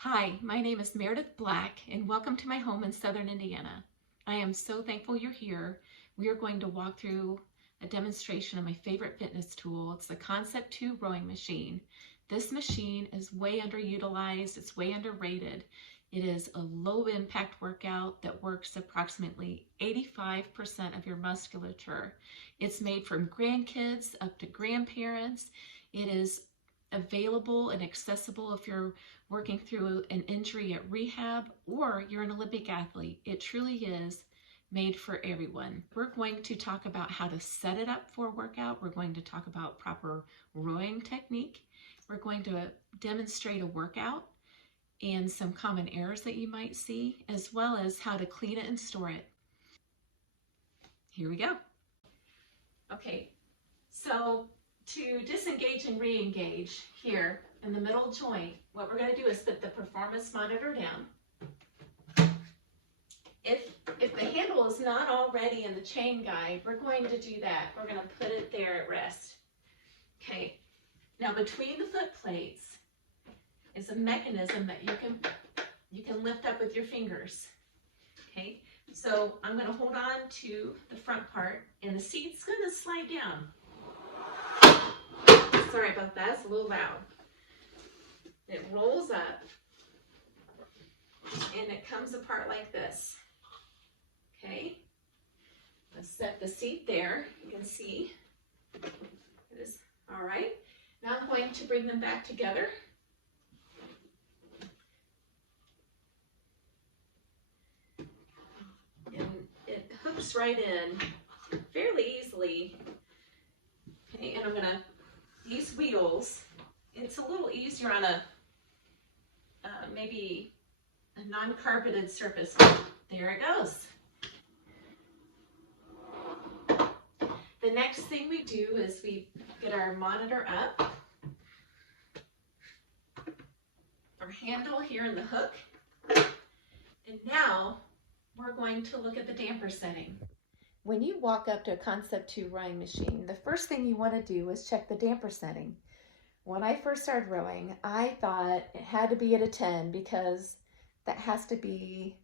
Hi, my name is Meredith Black, and welcome to my home in Southern Indiana. I am so thankful you're here. We are going to walk through a demonstration of my favorite fitness tool. It's the Concept2 rowing machine. This machine is way underutilized, it's way underrated. It is a low impact workout that works approximately 85% of your musculature. It's made from grandkids up to grandparents. It is available and accessible if you're working through an injury at rehab or you're an Olympic athlete. It truly is made for everyone. We're going to talk about how to set it up for a workout. We're going to talk about proper rowing technique. We're going to demonstrate a workout and some common errors that you might see, as well as how to clean it and store it. Here we go. Okay, so to disengage and re-engage here in the middle joint, what we're going to do is put the performance monitor down. If the handle is not already in the chain guide, we're going to do that. We're going to put it there at rest. Okay, now between the foot plates is a mechanism that you can lift up with your fingers. Okay, so I'm going to hold on to the front part, and the seat's going to slide down. Sorry about that, it's a little loud. It rolls up and it comes apart like this. Okay, let's set the seat there. You can see it is all right. Now I'm going to bring them back together. And it hooks right in fairly easily. Okay, and I'm gonna, these wheels, it's a little easier on a maybe a non-carpeted surface. There it goes. The next thing we do is we get our monitor up, our handle here in the hook, and now we're going to look at the damper setting. When you walk up to a Concept2 rowing machine, the first thing you want to do is check the damper setting. When I first started rowing, I thought it had to be at a 10 because that has to be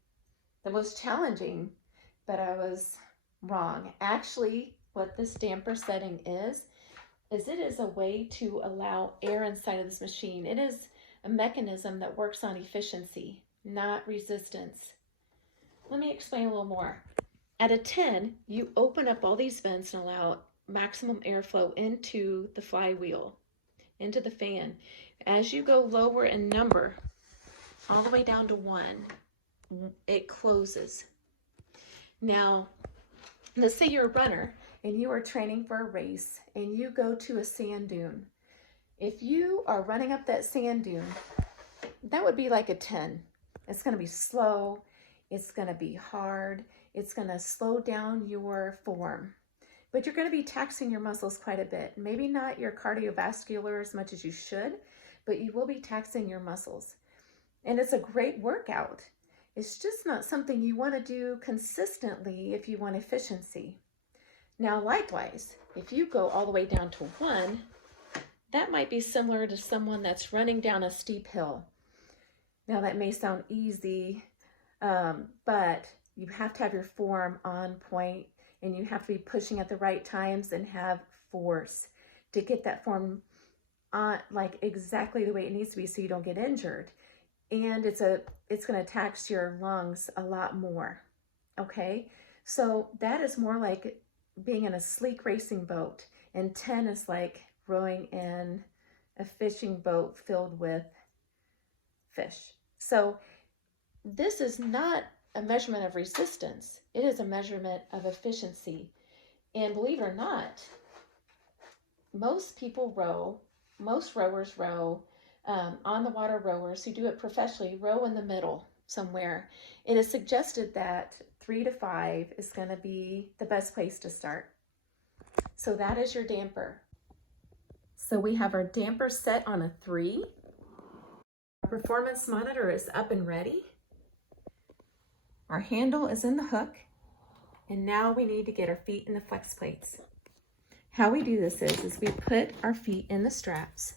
the most challenging, but I was wrong. Actually, what this damper setting is it is a way to allow air inside of this machine. It is a mechanism that works on efficiency, not resistance. Let me explain a little more. At a 10, you open up all these vents and allow maximum airflow into the flywheel, into the fan. As you go lower in number, all the way down to 1, it closes. Now, let's say you're a runner and you are training for a race and you go to a sand dune. If you are running up that sand dune, that would be like a 10. It's going to be slow. It's going to be hard. It's going to slow down your form. But you're going to be taxing your muscles quite a bit. Maybe not your cardiovascular as much as you should, but you will be taxing your muscles. And it's a great workout. It's just not something you want to do consistently if you want efficiency. Now, likewise, if you go all the way down to 1, that might be similar to someone that's running down a steep hill. Now, that may sound easy, but you have to have your form on point, and you have to be pushing at the right times and have force to get that form on like exactly the way it needs to be so you don't get injured. And it's going to tax your lungs a lot more. Okay, so that is more like being in a sleek racing boat, and 10 is like rowing in a fishing boat filled with fish. So this is not a measurement of resistance. It is a measurement of efficiency. And believe it or not, most rowers row, on the water rowers who do it professionally row in the middle somewhere. It is suggested that 3 to 5 is going to be the best place to start. So that is your damper. So we have our damper set on a 3. Our performance monitor is up and ready. Our handle is in the hook, and now we need to get our feet in the flex plates. How we do this is we put our feet in the straps,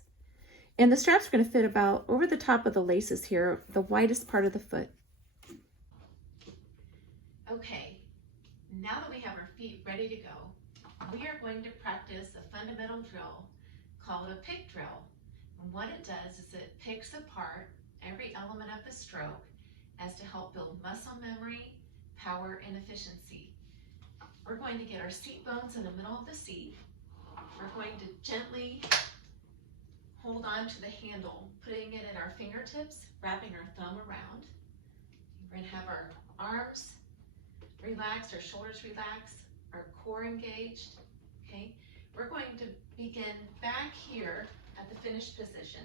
And the straps are going to fit about over the top of the laces here, the widest part of the foot. Okay, now that we have our feet ready to go, we are going to practice a fundamental drill called a pick drill. And what it does is it picks apart every element of the stroke as to help build muscle memory, power, and efficiency. We're going to get our seat bones in the middle of the seat. We're going to gently hold on to the handle, putting it at our fingertips, wrapping our thumb around. We're going to have our arms relaxed, our shoulders relaxed, our core engaged. Okay, we're going to begin back here at the finished position.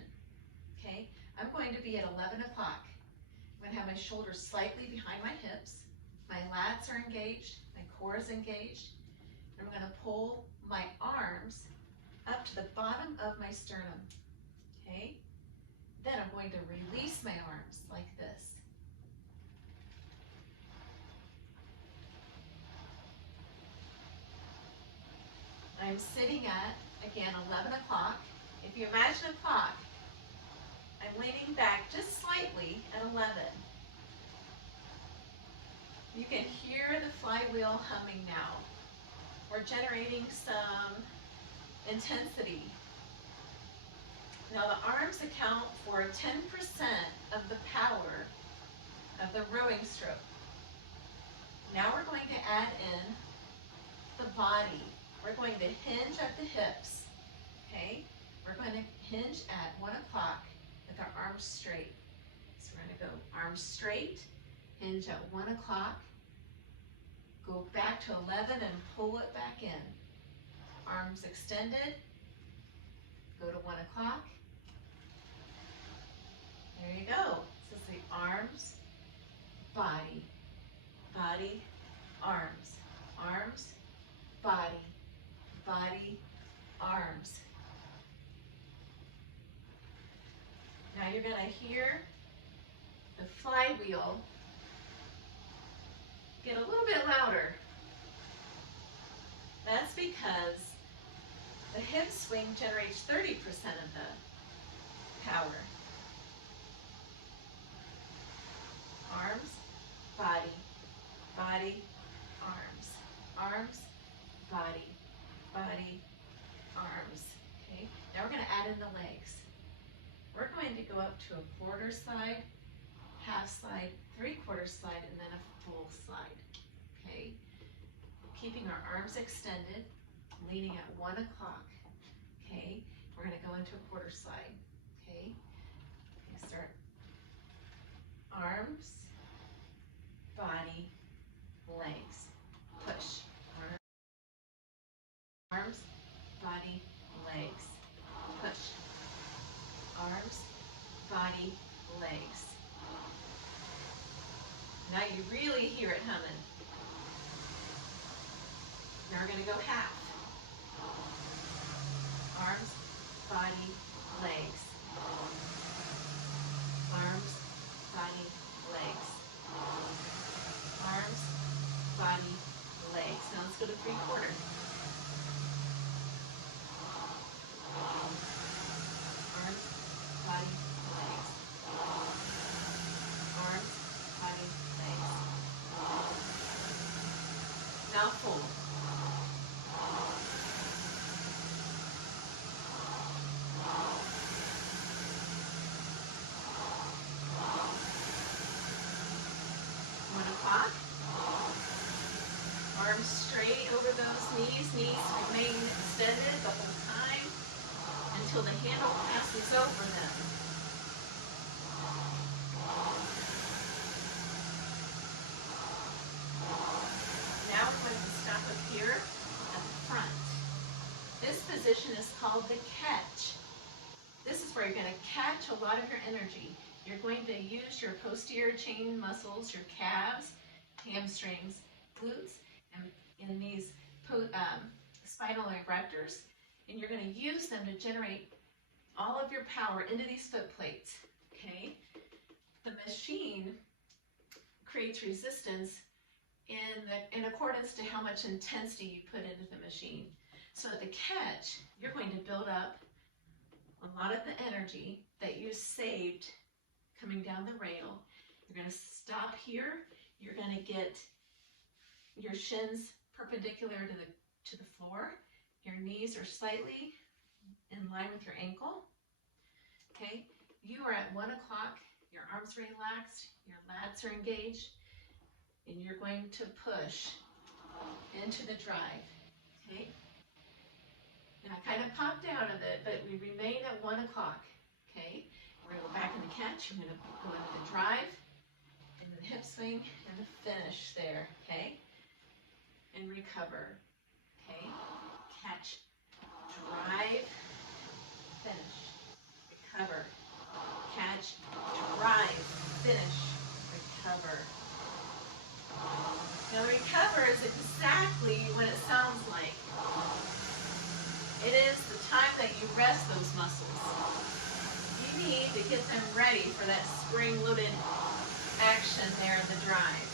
Okay, I'm going to be at 11 o'clock. I'm going to have my shoulders slightly behind my hips. My lats are engaged, my core is engaged. And I'm going to pull my arms up to the bottom of my sternum. Okay, then I'm going to release my arms like this. I'm sitting at, again, 11 o'clock. If you imagine a clock, I'm leaning back just slightly at 11. You can hear the flywheel humming now. We're generating some intensity. Now the arms account for 10% of the power of the rowing stroke. Now we're going to add in the body. We're going to hinge at the hips, okay? We're going to hinge at 1 o'clock with our arms straight. So we're going to go arms straight, hinge at 1 o'clock, go back to 11 and pull it back in. Arms extended, go to 1 o'clock. There you go. This is the arms, body, body, arms, arms, body, body, arms. Now you're going to hear the flywheel get a little bit louder. That's because the hip swing generates 30% of the power. Arms, body, body, arms, arms, body, body, arms. Okay, now we're going to add in the legs. We're going to go up to a quarter slide, half slide, 3/4 slide, and then a full slide. Okay, keeping our arms extended, leaning at 1 o'clock. Okay, we're going to go into a quarter slide. Okay, start arms, body, legs, push. Arms, body, legs, push. Arms, body, legs. Now you really hear it humming. Now we're going to go half. Arms, body, legs. Arms, body, legs. Arms, body, legs. Now let's go to 3/4. Arms, body, legs. Arms, body, legs. Now full. Arms straight over those knees. Knees remain extended the whole time until the handle passes over them. Now we're going to stop up here at the front. This position is called the catch. This is where you're going to catch a lot of your energy. You're going to use your posterior chain muscles, your calves, hamstrings, glutes, and in these spinal erectors, and you're going to use them to generate all of your power into these foot plates. Okay? The machine creates resistance in accordance to how much intensity you put into the machine. So at the catch, you're going to build up a lot of the energy that you saved coming down the rail. You're going to stop here. You're going to get your shins perpendicular to the floor. Your knees are slightly in line with your ankle. Okay, you are at 1 o'clock. Your arms are relaxed. Your lats are engaged. And you're going to push into the drive. Okay. Now I kind of popped out of it, but we remain at 1 o'clock. Okay. We're going to go back in the catch. You're going to go into the drive, and the hip swing, and the finish there. Okay. And recover. Okay. Catch, drive, finish, recover. Catch, drive, finish, recover. Now recover is exactly what it sounds like. It is the time that you rest those muscles. You need to get them ready for that spring-loaded action there in the drive.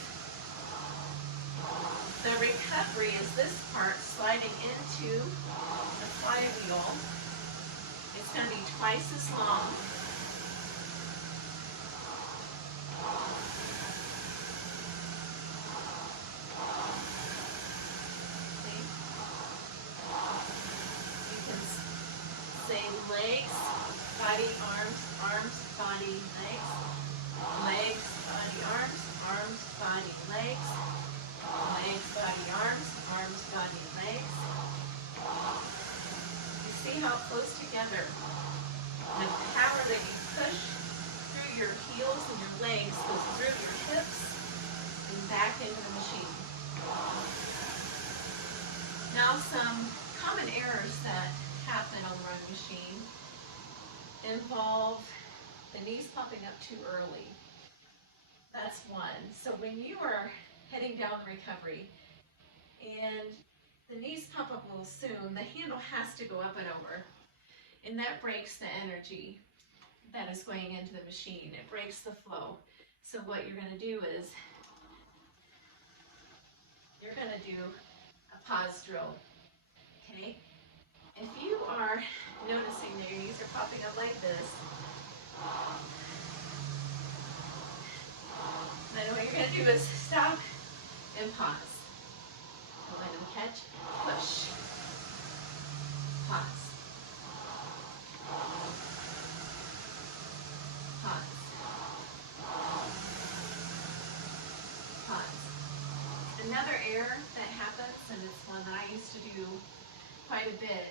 The recovery is this part sliding into the flywheel. It's going to be twice as long. See? You can say legs, body, arms, arms, body, legs, legs, body, arms, arms, body, legs, legs, body, arms, arms, body, legs. You see how close together. The power that you push through your heels and your legs goes through your hips and back into the machine. Now some common errors that happen on the rowing machine involve the knees popping up too early. That's one. So when you are heading down the recovery and the knees pop up a little soon, the handle has to go up and over. And that breaks the energy that is going into the machine. It breaks the flow. So what you're going to do is you're going to do a pause drill. Okay? If you are noticing that your knees are popping up like this, then what you're going to do is stop and pause. Go into the catch, push, pause. Pause. Pause. Another error that happens, and it's one that I used to do quite a bit,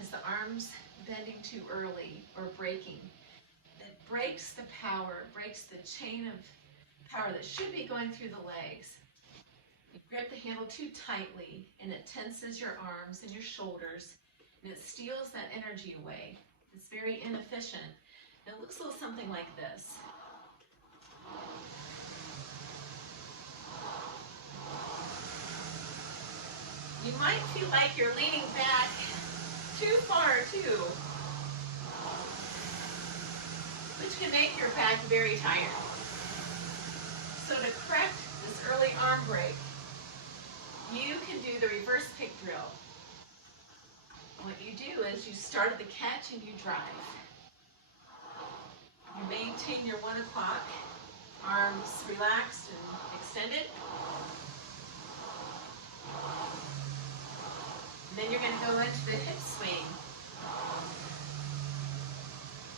is the arms bending too early or breaking. It breaks the power, breaks the chain of power that should be going through the legs. You grip the handle too tightly, and it tenses your arms and your shoulders, and it steals that energy away. It's very inefficient. It looks a little something like this. You might feel like you're leaning back too far too, which can make your back very tired. So to correct this early arm break, you can do the reverse pick drill. What you do is you start at the catch and you drive. You maintain your 1 o'clock, arms relaxed and extended. And then you're going to go into the hip swing.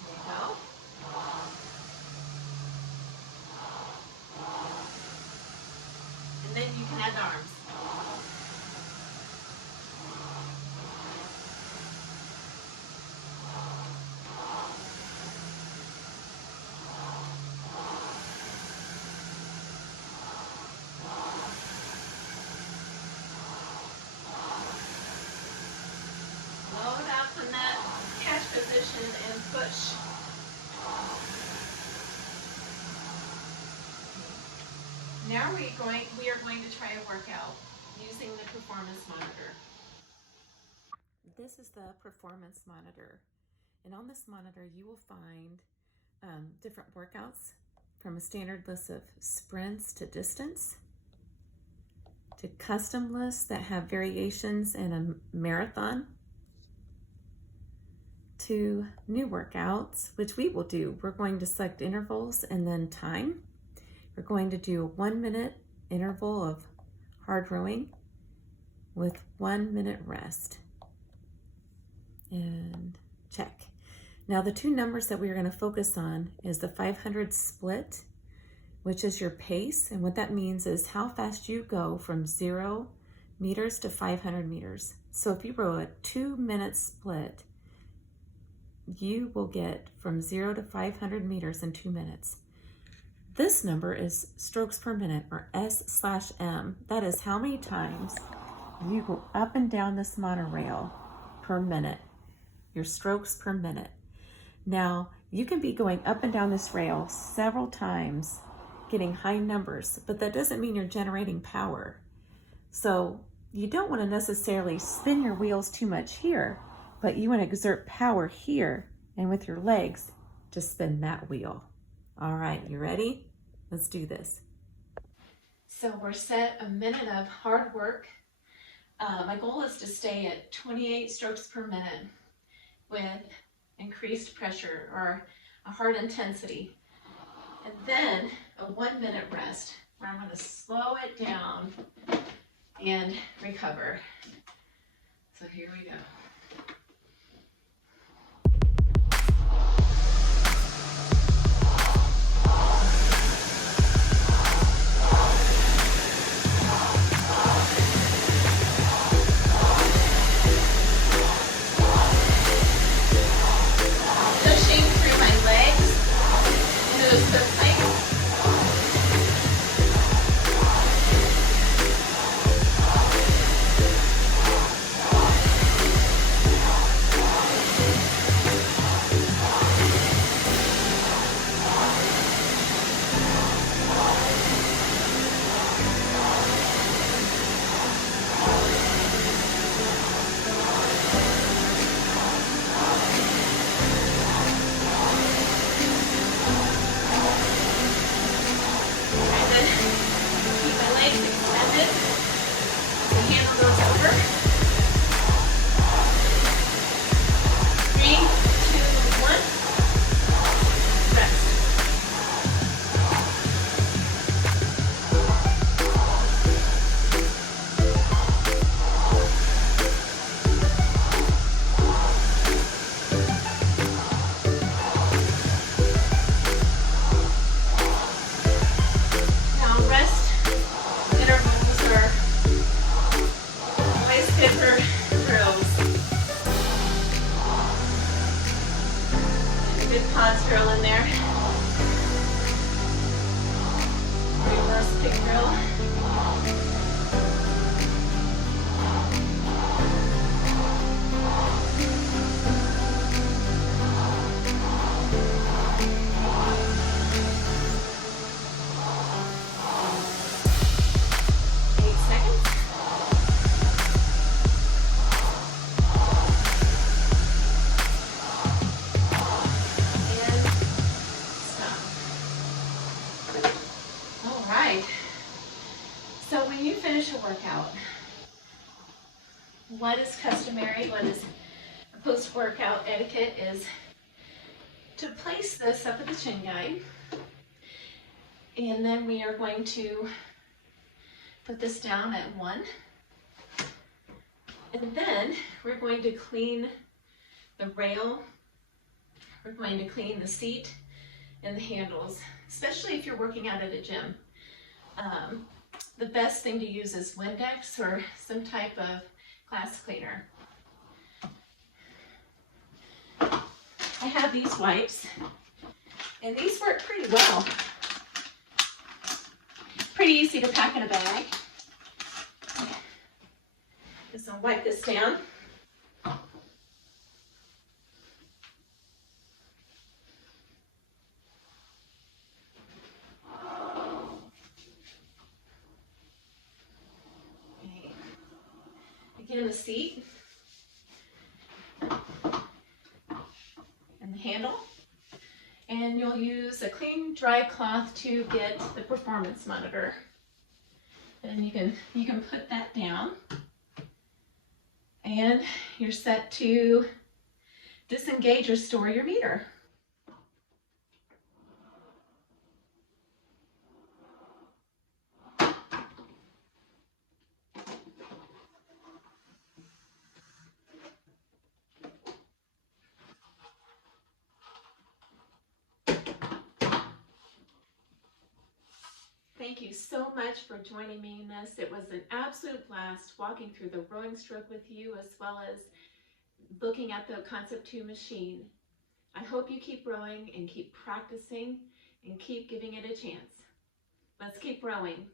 There you go. And then you can add the arms. Load up in that catch position and push. Now we are going to try a workout using the performance monitor. This is the performance monitor. And on this monitor, you will find different workouts from a standard list of sprints to distance, to custom lists that have variations in a marathon, to new workouts, which we will do. We're going to select intervals and then time. We're going to do a 1 minute interval of hard rowing with 1 minute rest. And check. Now the two numbers that we're going to focus on is the 500 split, which is your pace. And what that means is how fast you go from 0 meters to 500 meters. So if you row a 2 minute split, you will get from 0 to 500 meters in 2 minutes. This number is strokes per minute, or S/M. That is how many times you go up and down this monorail per minute, your strokes per minute. Now, you can be going up and down this rail several times, getting high numbers, but that doesn't mean you're generating power. So you don't want to necessarily spin your wheels too much here, but you want to exert power here and with your legs to spin that wheel. All right, you ready? Let's do this. So we're set a minute of hard work. My goal is to stay at 28 strokes per minute with increased pressure or a hard intensity. And then a 1 minute rest where I'm going to slow it down and recover. So here we go. drill in there. Reverse pig drill. So when you finish a workout, what is customary, what is post-workout etiquette is to place this up at the chin guide, and then we are going to put this down at 1, and then we're going to clean the rail, we're going to clean the seat and the handles, especially if you're working out at a gym. The best thing to use is Windex or some type of glass cleaner. I have these wipes, and these work pretty well. Pretty easy to pack in a bag. Just gonna wipe this down. Get in the seat and the handle, and you'll use a clean dry cloth to get the performance monitor, and you can put that down, and you're set to disengage or store your meter. Thank you so much for joining me in this. It was an absolute blast walking through the rowing stroke with you, as well as looking at the Concept2 machine. I hope you keep rowing and keep practicing and keep giving it a chance. Let's keep rowing.